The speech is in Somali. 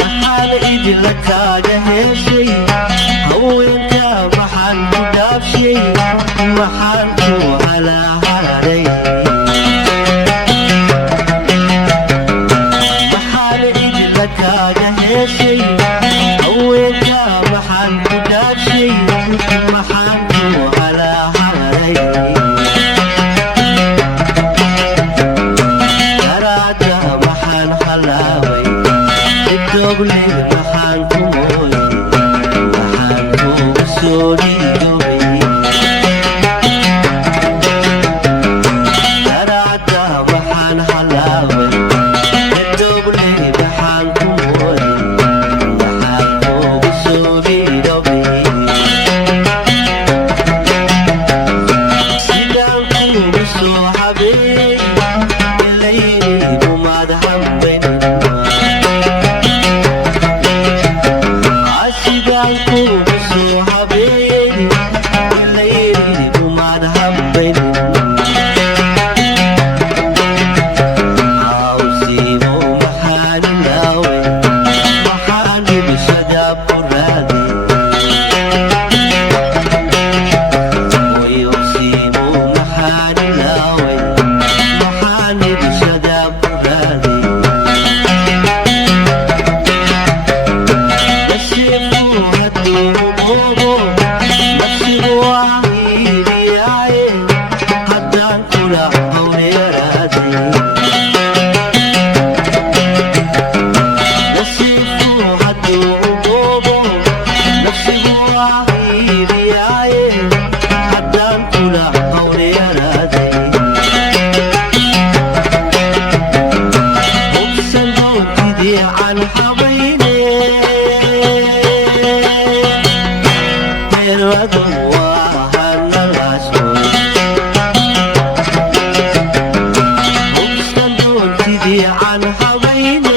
maxaan idinla kaaga heshay haweenka maxaan ku dhaafshay maxaan ku halaaharay maxaan idinla kaaga heshay haweenka maxaan ku dhaafshay maxaan ku halaaharay daraada maxaan halaaway dogle maxaan ku mooyay maxaan kugu soo dhiigoway daraada maxaan halaaway dogle maxaan ku mooyay maxaan kugu soo dhiigoway sidaan kugu soo habeey ilayni umaad hambayn sidaan kugu soo habeey ilayni umaad hambayn hawsiimo maxaan ilaawe maxaan dhibishada ku raadi hawsiimo maxaan ilaawe maxaan dhibishada ku raadi nasiibku hadduu moogo nafsigu waa hiiliyaaye haddaan kula hawleeraaday nasiibku hadduu moogo nafsigu waa hiiliyaaye haddaan kula hawleeraaday hubsan doontidii aan habayne meeladu waa hanalaaso hubsan doontidii aan habayne